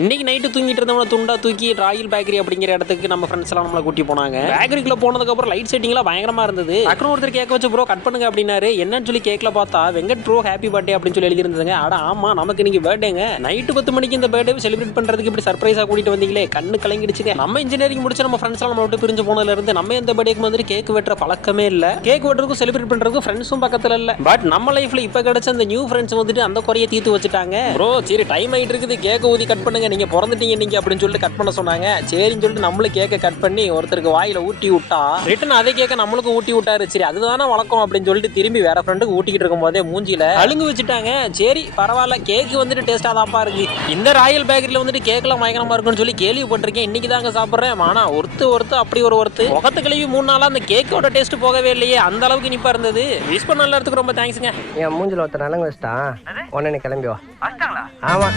இன்னைக்கு நைட்டு தூங்கிட்டு இருந்தவன துண்டா தூக்கி ராயல் பேக்கரி அப்படிங்கிற இடத்துக்கு நம்ம ஃப்ரெண்ட்ஸ் எல்லாம் நம்மளை கூட்டி போனாங்க. பேக்கரிக்குள்ள போனதுக்கு அப்புறம் லைட் செட்டிங்லாம் பயங்கரமா இருந்தது. அப்புறம் ஒருத்தர் கேட்க வச்சு ப்ரோ கட் பண்ணுங்க அப்படின்னாரு. என்னன்னு சொல்லி கேட்கல பார்த்தா வெங்கட் ப்ரோ ஹாப்பி பர்த்டே அப்படின்னு சொல்லி எழுதிருந்தாங்க. அட ஆமா, நமக்கு இன்னைக்கு பர்த்டேங்க. நைட்டு 10 மணிக்கு இந்த பர்த்டே செலிப்ரேட் பண்றதுக்கு இப்படி சர்ப்ரைஸா கூட்டிட்டு வந்தீங்களே, கண்ணு கலங்கிடுச்சுங்க. நம்ம இன்ஜினியரிங் முடிச்சு நம்ம ஃப்ரெண்ட்ஸ் எல்லாம் நம்ம விட்டு பிரிஞ்சு போனதுல இருந்து நம்ம எந்த பர்த்டேக்கு வந்து கேக் வெட்டுற பழக்கமே இல்ல. கேக் வெட்டுறதுக்கும் செலிப்ரேட் பண்றதுக்கும் ஃப்ரெண்ட்ஸும் பக்கத்துல இல்ல. பட் நம்ம லைஃப்ல இப்ப கிடைச்ச அந்த நியூ ஃப்ரெண்ட்ஸ் வந்துட்டு அந்த குறைய தீர்த்து வச்சுட்டாங்க. ப்ரோ சரி டைம் ஆயிட்டு இருக்குது, கேக் ஊதி கட் பண்ணுங்க, நீங்க பிறந்துட்டீங்க நீங்க அப்படின்னு சொல்லிட்டு கட் பண்ண சொன்னாங்க. சரின்னு சொல்லிட்டு நம்மளும் கேக்க கட் பண்ணி ஒருத்தருக்கு வாயில ஊட்டி விட்டா ரிட்டன் அதே கேக்க நம்மளுக்கும் ஊட்டி விட்டாரு. சரி அதுதானே வழக்கம் அப்படின்னு சொல்லிட்டு திரும்பி வேற ஃப்ரெண்டுக்கு ஊட்டிக்கிட்டு இருக்கும் போதே மூஞ்சில அழுங்கு வச்சுட்டாங்க. சரி பரவாயில்ல, கேக் வந்துட்டு டேஸ்டா தாப்பா இருக்கு. இந்த ராயல் பேக்கரியில வந்துட்டு கேக்லாம் பயங்கரமா இருக்குன்னு சொல்லி கேள்விப்பட்டிருக்கேன். இன்னைக்கு தாங்க சாப்பிடுறேன். ஆனா ஒருத்து அப்படி ஒரு முகத்து கழுவி 3 நாளா அந்த கேக்கோட டேஸ்ட் போகவே இல்லையே, அந்த அளவுக்கு இனிப்பா இருந்தது. விஷ் பண்ண எல்லாத்துக்கும் ரொம்ப தேங்க்ஸ்ங்க. என் மூஞ்சில ஒருத்தர் நலங்கு வச்சிட்டான், உடனே கிளம்பி வா. ஆமா.